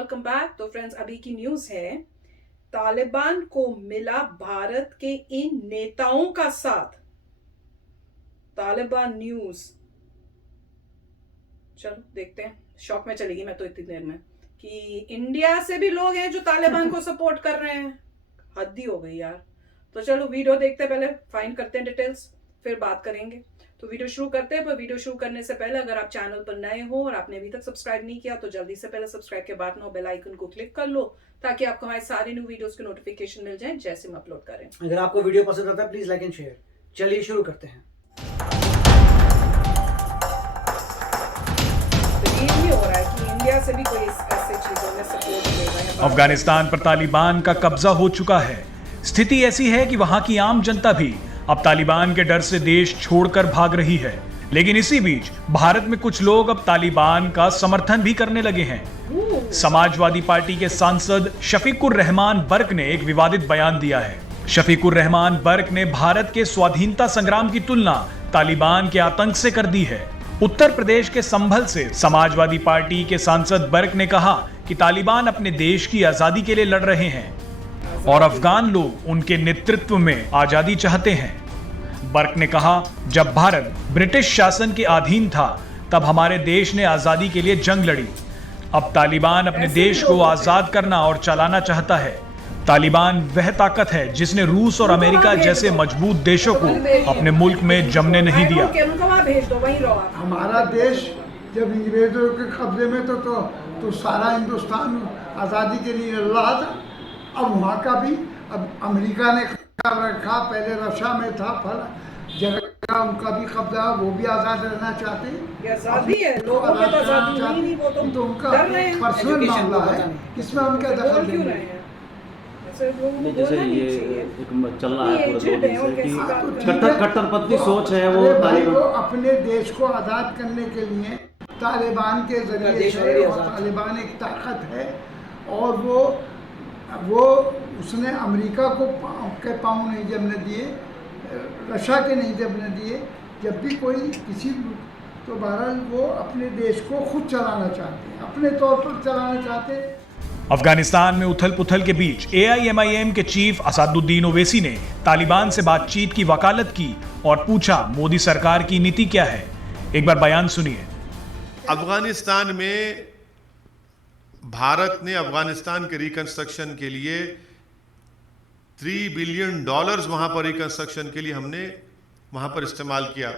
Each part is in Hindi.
Welcome back. तो फ्रेंड्स, अभी की न्यूज है, तालिबान को मिला भारत के इन नेताओं का साथ। तालिबान न्यूज, चलो देखते हैं। शॉक में चलेगी मैं तो इतनी देर में कि इंडिया से भी लोग हैं जो तालिबान को सपोर्ट कर रहे हैं। हद ही हो गई यार। तो चलो वीडियो देखते हैं, पहले फाइंड करते हैं डिटेल्स, फिर बात करेंगे। तो वीडियो शुरू करते हैं, पर वीडियो शुरू करने से पहले अगर आप चैनल पर नए हो और आपने अभी तक सब्सक्राइब नहीं किया तो जल्दी से पहले सब्सक्राइब के बाद बेल आइकन को क्लिक कर लो, ताकि आपको हमारे सारे न्यू वीडियोस के नोटिफिकेशन मिल जाएं जैसे हम अपलोड करें। अगर आपको वीडियो पसंद आता है प्लीज लाइक एंड शेयर। चलिए शुरू करते हैं। तो ये नहीं हो रहा है कि इंडिया से भी कोई ऐसे चीजों में सपोर्ट देगा। अफगानिस्तान पर तालिबान का कब्जा हो चुका है। स्थिति ऐसी है कि वहां की आम जनता भी अब तालिबान के डर से देश छोड़कर भाग रही है। लेकिन इसी बीच भारत में कुछ लोग अब तालिबान का समर्थन भी करने लगे हैं। समाजवादी पार्टी के सांसद शफीकुर रहमान बर्क ने एक विवादित बयान दिया है। शफीकुर रहमान बर्क ने भारत के स्वाधीनता संग्राम की तुलना तालिबान के आतंक से कर दी है। उत्तर प्रदेश के संभल से समाजवादी पार्टी के सांसद बर्क ने कहा कि तालिबान अपने देश की आजादी के लिए लड़ रहे हैं और अफगान लोग उनके नेतृत्व में आजादी चाहते हैं। बर्क ने कहा, जब भारत ब्रिटिश शासन के अधीन था तब हमारे देश ने आजादी के लिए जंग लड़ी। अब तालिबान अपने देश को आजाद करना और चलाना चाहता है। तालिबान वह ताकत है जिसने रूस और अमेरिका जैसे मजबूत देशों को अपने मुल्क में जमने नहीं दिया। हमारा देश जब अंग्रेजों के कब्जे में तो सारा हिंदुस्तान आज़ादी के लिए लड़ रहा था। अब वहाँ का भी अब अमेरिका ने कर रखा, पहले रशिया में था, फल जगह उनका भी कब्जा, वो भी आज़ाद रहना चाहते हैं। आज़ादी है, लोगों की तो आज़ादी नहीं, वो तो उनका डर रहे हैं। पर्सनल मामला है, इसमें हम क्या दखल क्यों रहे देंगे? हैं? ऐसे लोगों को जैसे बोलना नहीं ये चाहिए। एक चल रहा है ये पूरे एजेड है, दो और दिन से कैसी कि बात कर रहे हैं? कट्टरपंथी सोच है वो अरे भाई, तालिबान। वो अपने देश को आज़ाद करने के लिए तालिबान के जरिए से, और तालिबान एक ताकत है, और वो उसने अमेरिका के पाँव नहीं जमने दिए, रशिया के नहीं जमने दिए। जब भी कोई किसी तो बहरहाल वो अपने देश को खुद चलाना चाहते हैं, अपने तौर पर चलाना चाहते हैं। अफगानिस्तान में उथल पुथल के बीच AIMIM के चीफ असदुद्दीन ओवैसी ने तालिबान से बातचीत की वकालत की और पूछा, मोदी सरकार की नीति क्या है। एक बार बयान सुनिए। अफगानिस्तान में भारत ने अफगानिस्तान के रिकंस्ट्रक्शन के लिए $3 बिलियन वहां पर रिकंस्ट्रक्शन के लिए हमने वहां पर इस्तेमाल किया।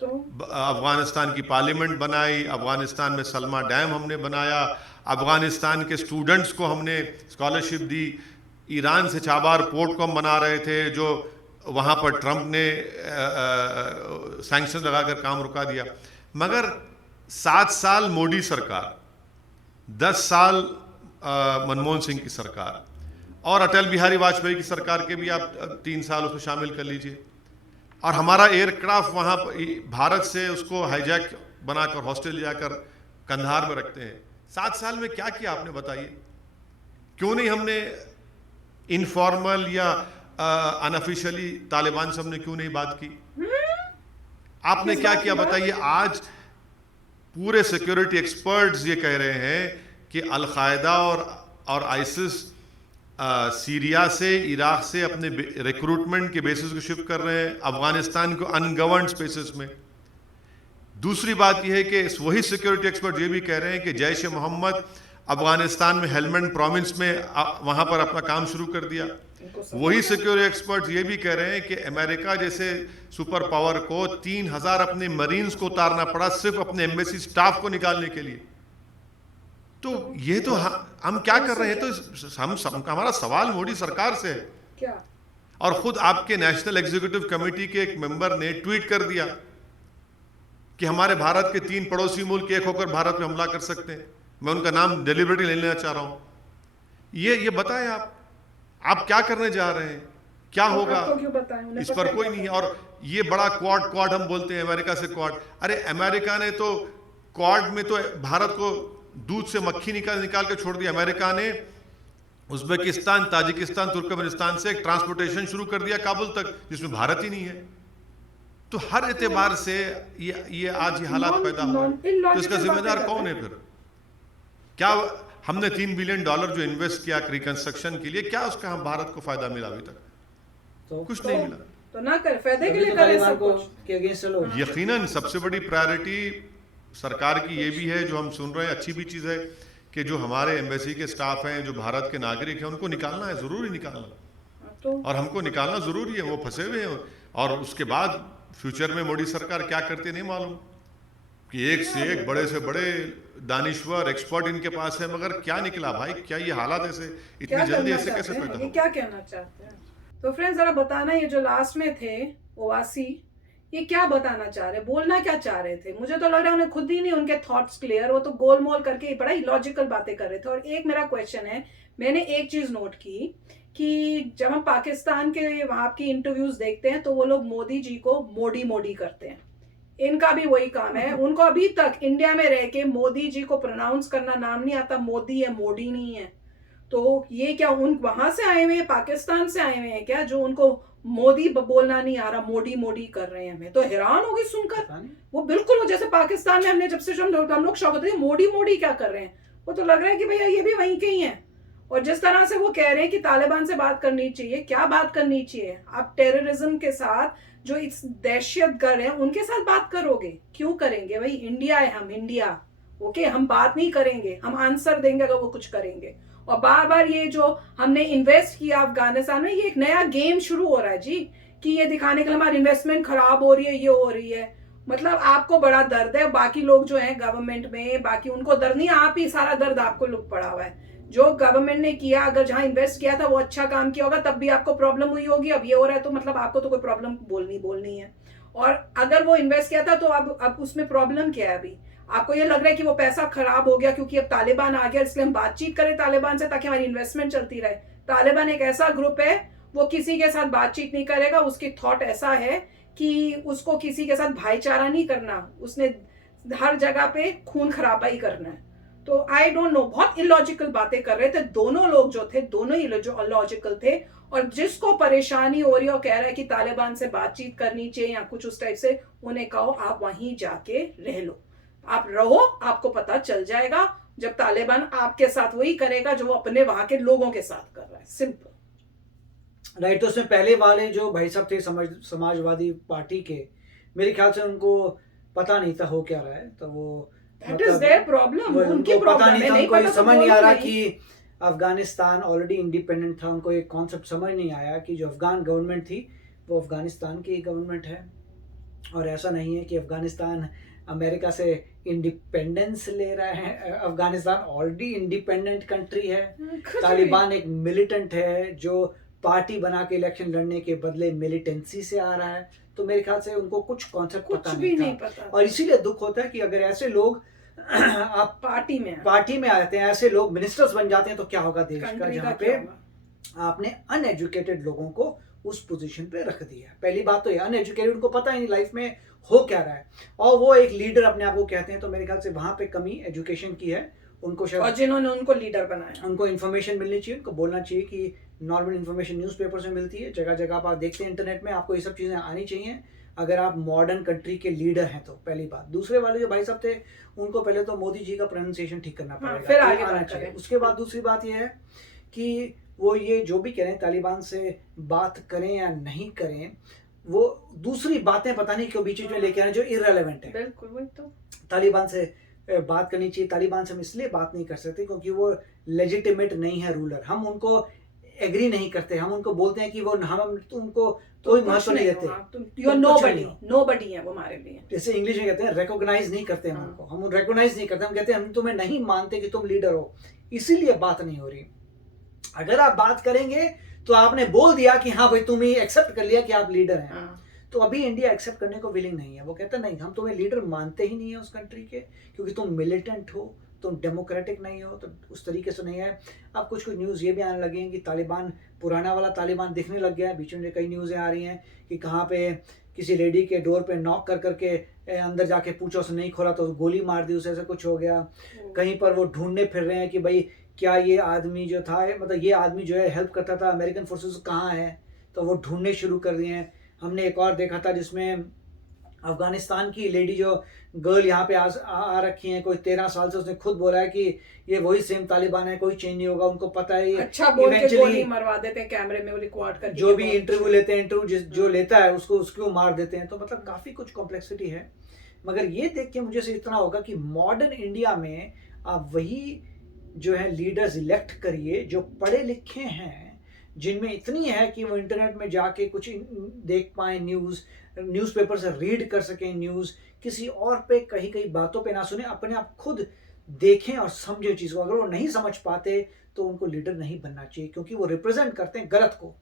तो अफगानिस्तान की पार्लियामेंट बनाई, अफगानिस्तान में सलमा डैम हमने बनाया, अफगानिस्तान के स्टूडेंट्स को हमने स्कॉलरशिप दी। ईरान से चाबार पोर्ट को हम बना रहे थे, जो वहाँ पर ट्रंप ने सैंक्शन लगाकर काम रुका दिया। मगर 7 साल मोदी सरकार, 10 साल मनमोहन सिंह की सरकार और अटल बिहारी वाजपेयी की सरकार के भी आप 3 साल उसमें शामिल कर लीजिए, और हमारा एयरक्राफ्ट वहाँ भारत से उसको हाईजैक बनाकर हॉस्टल जाकर कंधार में रखते हैं। 7 साल में क्या किया आपने बताइए? क्यों नहीं हमने इनफॉर्मल या अनऑफिशियली तालिबान से हमने क्यों नहीं बात की? आपने क्या किया बताइए? आज पूरे सिक्योरिटी एक्सपर्ट्स ये कह रहे हैं कि अल-कायदा और आइसिस सीरिया से, इराक से अपने रिक्रूटमेंट के बेसिस को शिफ्ट कर रहे हैं अफगानिस्तान को अनगवर्नड स्पेसेस में। दूसरी बात यह है कि वही सिक्योरिटी एक्सपर्ट ये भी कह रहे हैं कि जैश ए मोहम्मद अफगानिस्तान में हेलमंड प्रोविंस में वहां पर अपना काम शुरू कर दिया। वही सिक्योरिटी एक्सपर्ट ये भी कह रहे हैं कि अमेरिका जैसे सुपर पावर को 3000 अपने मरीन्स को उतारना पड़ा सिर्फ अपने एम्बेसी स्टाफ को निकालने के लिए। तो ये तो हम क्या कर रहे हैं? तो हमारा सवाल मोदी सरकार से है क्या? और खुद आपके नेशनल एग्जीक्यूटिव कमेटी के एक मेंबर ने ट्वीट कर दिया कि हमारे भारत के 3 पड़ोसी मुल्क एक होकर भारत पे हमला कर सकते हैं। मैं उनका नाम डेलिबरेटली ले लेना चाह रहा हूं। ये बताएं आप क्या करने जा रहे हैं? क्या होगा? इस पर कोई नहीं है। और ये बड़ा क्वाड हम बोलते हैं, अमेरिका से क्वाड। अरे अमेरिका ने तो क्वाड में तो भारत को दूध से मक्खी निकाल के छोड़ दिया। अमेरिका ने उज्बेकिस्तान, ताजिकिस्तान, तुर्कमेनिस्तान से एक ट्रांसपोर्टेशन शुरू कर दिया काबुल तक, जिसमें भारत ही नहीं है। तो हर एतबार से ये आज ये हालात पैदा हुए, तो इसका जिम्मेदार कौन है फिर? क्या हमने $3 बिलियन जो इन्वेस्ट किया रिकंस्ट्रक्शन के लिए, क्या उसका हम भारत को फायदा मिला अभी तक? तो कुछ नहीं मिला। तो ना कर, फायदे के अभी लिए तो करे तालिबान सब को कुछ। के अगेंस्ट चलो। यकीनन सबसे बड़ी प्रायोरिटी सरकार की ये भी है, जो हम सुन रहे हैं, अच्छी भी चीज़ है कि जो हमारे एम्बेसी के स्टाफ हैं, जो भारत के नागरिक हैं, उनको निकालना है, ज़रूरी निकालना, तो और हमको निकालना ज़रूरी है। वो फंसे हुए हैं, और उसके बाद फ्यूचर में मोदी सरकार क्या करती है नहीं मालूम, कि एक से एक बड़े से बड़े दानिश्वर एक्सपर्ट इनके पास है, मगर क्या निकला भाई? क्या ये हालात ऐसे क्या इतनी जल्दी करना ऐसे कैसे चाहते पैदा हैं, ये हो? क्या कहना चाहते हैं? तो फ्रेंड्स जरा बताना, ये जो लास्ट में थे ओवासी, ये क्या बताना चाह रहे, बोलना क्या चाह रहे थे? मुझे तो लग रहा है उन्हें खुद ही नहीं उनके थॉट्स क्लियर, वो तो गोलमोल करके बड़ा इलॉजिकल बातें कर रहे थे। और एक मेरा क्वेश्चन है, मैंने एक चीज नोट की कि जब हम पाकिस्तान के वहां की इंटरव्यूज देखते हैं तो वो लोग मोदी जी को मोडी मोडी करते हैं। इनका भी वही काम है, उनको अभी तक इंडिया में रह के मोदी जी को प्रोनाउंस करना नाम नहीं आता, मोदी है, मोडी नहीं है। तो ये क्या उन वहां से आए हुए हैं, पाकिस्तान से आए हुए हैं क्या, जो उनको मोदी बोलना नहीं आ रहा, मोडी मोडी कर रहे हैं? मैं तो हैरान हो गई सुनकर। पता नहीं। वो बिल्कुल, वो जैसे पाकिस्तान में हमने जब से हम लोग शौक होते थे मोडी मोडी क्या कर रहे हैं, वो तो लग रहा है कि भैया ये भी वहीं के ही हैं। और जिस तरह से वो कह रहे हैं कि तालिबान से बात करनी चाहिए, क्या बात करनी चाहिए? आप टेररिज्म के साथ, जो इस दहशतगर्द हैं, उनके साथ बात करोगे? क्यों करेंगे भाई? इंडिया है, हम इंडिया, ओके, हम बात नहीं करेंगे, हम आंसर देंगे अगर वो कुछ करेंगे। और बार बार ये जो हमने इन्वेस्ट किया अफगानिस्तान में, ये एक नया गेम शुरू हो रहा है जी, कि ये दिखाने के लिए हमारी इन्वेस्टमेंट खराब हो रही है, ये हो रही है। मतलब आपको बड़ा दर्द है, बाकी लोग जो हैं गवर्नमेंट में, बाकी उनको दर्द नहीं, आप ही सारा दर्द आपको लुक पड़ा हुआ है। जो गवर्नमेंट ने किया, अगर जहां इन्वेस्ट किया था वो अच्छा काम किया होगा, तब भी आपको प्रॉब्लम हुई होगी। अब ये हो रहा है तो मतलब आपको तो कोई प्रॉब्लम बोलनी है। और अगर वो इन्वेस्ट किया था तो अब उसमें प्रॉब्लम क्या है? अभी आपको ये लग रहा है कि वो पैसा खराब हो गया क्योंकि अब तालिबान आ गया, इसलिए हम बातचीत करें तालिबान से ताकि हमारी इन्वेस्टमेंट चलती रहे। तालिबान एक ऐसा ग्रुप है, वो किसी के साथ बातचीत नहीं करेगा, उसकी थॉट ऐसा है कि उसको किसी के साथ भाईचारा नहीं करना, उसने हर जगह पे खून खराबा ही करना है। तो आई डोंट नो, बहुत इलॉजिकल बातें कर रहे थे दोनों लोग जो थे, दोनों ही जो इलॉजिकल थे। और जिसको परेशानी हो रही है और कह रहा है कि तालिबान से बातचीत करनी चाहिए या कुछ उस टाइप से, उन्हें कहो आप वहीं जाके रह लो, आप रहो, आपको पता चल जाएगा जब तालिबान आपके साथ वही करेगा जो वो अपने वहां के लोगों के साथ कर रहा है। सिंपल। राइट। तो उसमें पहले वाले जो भाई साहब थे समाजवादी पार्टी के, मेरे ख्याल से उनको पता नहीं था हो क्या रहा है, तो वो That is their problem, उनकी उनको पता प्रॉब्लम नहीं है, था, नहीं उनको पता ये तो समझ नहीं आ बोलो रहा नहीं। कि अफगानिस्तान ऑलरेडी इंडिपेंडेंट था। उनको एक कॉन्सेप्ट समझ नहीं आया कि जो अफगान गवर्नमेंट थी वो अफगानिस्तान की गवर्नमेंट है, और ऐसा नहीं है कि अफगानिस्तान अमेरिका से इंडिपेंडेंस ले रहा है। अफगानिस्तान ऑलरेडी इंडिपेंडेंट कंट्री है। तालिबान एक मिलिटेंट है जो पार्टी बना के इलेक्शन लड़ने के बदले मिलिटेंसी से आ रहा है। तो मेरे ख्याल से उनको कुछ कॉन्सेप्ट कुछ पता भी नहीं नहीं था, पता। और इसीलिए दुख होता है कि अगर ऐसे लोग आप पार्टी में पार्टी में आते हैं, ऐसे लोग मिनिस्टर्स बन जाते हैं, तो क्या होगा देश का, कंट्री जहाँ का पे क्या होगा? आपने अनएजुकेटेड लोगों को उस पोजीशन पे रख दिया। पहली बात तो ये, अनएजुकेटेड, उनको पता ही नहीं लाइफ में हो क्या रहा है, और वो एक लीडर अपने आप को कहते हैं। तो मेरे ख्याल से वहां पे कमी एजुकेशन की है। उनको और शायद जिन्होंने उनको लीडर बनाया, उनको इन्फॉर्मेशन मिलनी चाहिए, उनको बोलना चाहिए कि नॉर्मल इन्फॉर्मेशन न्यूज़पेपर से मिलती है, जगह जगह आप देखते हैं इंटरनेट में, आपको ये सब चीज़ें आनी चाहिए अगर आप मॉडर्न कंट्री के लीडर हैं तो। पहली बात। दूसरे वाले जो भाई साहब थे, उनको पहले तो मोदी जी का प्रोनाउंसिएशन ठीक करना पड़ेगा, फिर आगे आना बात चाहिए। करें। उसके बाद दूसरी बात यह है कि वो ये जो भी करें, तालिबान से बात करें या नहीं करें, वो दूसरी बातें पता नहीं क्यों बीच में लेके आने जो इररेलेवेंट है। बिल्कुल वही तो। तालिबान से बात करनी चाहिए। तालिबान से हम इसलिए बात नहीं कर सकते क्योंकि वो लेजिटिमेट नहीं है रूलर। हम उनको एग्री नहीं करते, हम उनको बोलते हैं कि वो हम उनको कोई महत्व नहीं देते। यू आर नोबडी है वो हमारे लिए। जैसे इंग्लिश में कहते हैं रिकॉग्नाइज नहीं करते हम उनको, हम रिकॉग्नाइज नहीं करते, हम कहते हैं हम तुम्हें नहीं मानते कि तुम लीडर हो, इसीलिए बात नहीं हो रही। अगर आप बात करेंगे तो आपने बोल दिया कि हाँ भाई तुम ही एक्सेप्ट कर लिया कि आप लीडर हैं। तो अभी इंडिया एक्सेप्ट करने को विलिंग नहीं है। वो कहता नहीं, हम तुम्हें लीडर मानते ही नहीं है उस कंट्री के, क्योंकि तुम मिलिटेंट हो, तुम डेमोक्रेटिक नहीं हो, तो उस तरीके से नहीं है। अब कुछ न्यूज़ ये भी आने लगी हैं कि तालिबान, पुराना वाला तालिबान दिखने लग गया है। बीच में कई न्यूज़ें आ रही हैं कि कहाँ पे किसी लेडी के डोर पे नॉक कर करके अंदर जाके पूछो, उसने नहीं खोला तो गोली मार दी उसे, ऐसा कुछ हो गया। कहीं पर वो ढूंढने फिर रहे हैं कि भाई क्या ये आदमी जो था, मतलब ये आदमी जो है हेल्प करता था अमेरिकन फोर्सेस, कहाँ है, तो वो ढूंढने शुरू कर दिए हैं। हमने एक और देखा था जिसमें अफगानिस्तान की लेडी जो गर्ल यहाँ पे आ रखी है, कोई 13 साल से, उसने खुद बोला है कि ये वही सेम तालिबान है, कोई चेंज नहीं होगा, उनको पता है। अच्छा बोल के गोली मरवा देते हैं कैमरे में रिकॉर्ड करके, जो भी इंटरव्यू लेते हैं, इंटरव्यू जो लेता है उसको मार देते हैं। तो मतलब काफी कुछ कॉम्प्लेक्सिटी है। मगर ये देख के मुझे से इतना होगा कि मॉडर्न इंडिया में आप वही जो है लीडर्स इलेक्ट करिए जो पढ़े लिखे हैं, जिनमें इतनी है कि वो इंटरनेट में जाके कुछ देख पाए, न्यूज़पेपर से रीड कर सकें न्यूज़, किसी और पे कहीं बातों पे ना सुने, अपने आप खुद देखें और समझें चीज़ को। अगर वो नहीं समझ पाते तो उनको लीडर नहीं बनना चाहिए, क्योंकि वो रिप्रेजेंट करते हैं गलत को।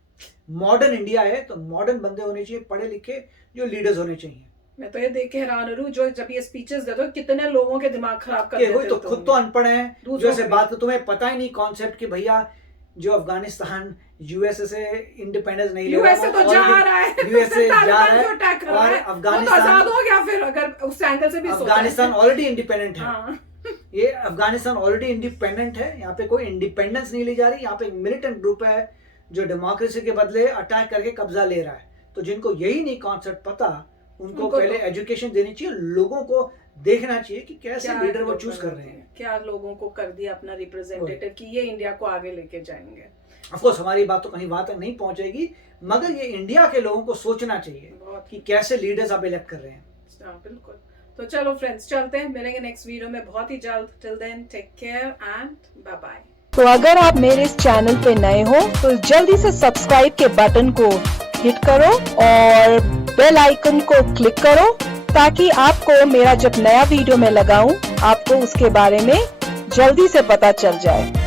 मॉडर्न इंडिया है तो मॉडर्न बंदे होने चाहिए, पढ़े लिखे जो लीडर्स होने चाहिए। मैं तो ये देख के हैरान हो रही हूँ, जो जब ये स्पीचेस देते हो कितने लोगों के दिमाग खराब कर देते हो। तो खुद तो अनपढ़ हैं, जो ऐसे बात को तुम्हें पता ही नहीं कॉन्सेप्ट कि भैया जो अफगानिस्तान यूएसए से इंडिपेंडेंस नहीं ले रहा है, यूएसए तो जा रहा है, यूएसए जा रहा है, और अफगानिस्तान आजाद हो गया। फिर अगर उस एंगल से भी अफगानिस्तान ऑलरेडी इंडिपेंडेंट है। ये अफगानिस्तान ऑलरेडी इंडिपेंडेंट है, यहाँ पे कोई इंडिपेंडेंस नहीं ली जा रही। यहाँ पे एक मिलिटेंट ग्रुप है जो डेमोक्रेसी के बदले अटैक करके कब्जा ले रहा है। तो जिनको यही नहीं कॉन्सेप्ट पता, उनको पहले एजुकेशन देनी चाहिए, लोगों को देखना चाहिए कि कैसे लीडर वो चूज कर रहे हैं, क्या लोगों को कर दिया अपना रिप्रेजेंटेटिव कि ये इंडिया को आगे लेके जाएंगे। ऑफ कोर्स हमारी बात तो कहीं वहां तक नहीं पहुंचेगी, मगर ये इंडिया के लोगों को सोचना चाहिए कि कैसे लीडर्स आप इलेक्ट कर रहे हैं। बिल्कुल। तो चलो फ्रेंड्स, चलते हैं, मिलेंगे नेक्स्ट वीडियो में बहुत ही जल्द। Till then take care and bye bye. तो अगर आप मेरे इस चैनल पे नए हो तो जल्दी से सब्सक्राइब के बटन को हिट करो और बेल आइकन को क्लिक करो, ताकि आपको मेरा जब नया वीडियो मैं लगाऊं आपको उसके बारे में जल्दी से पता चल जाए।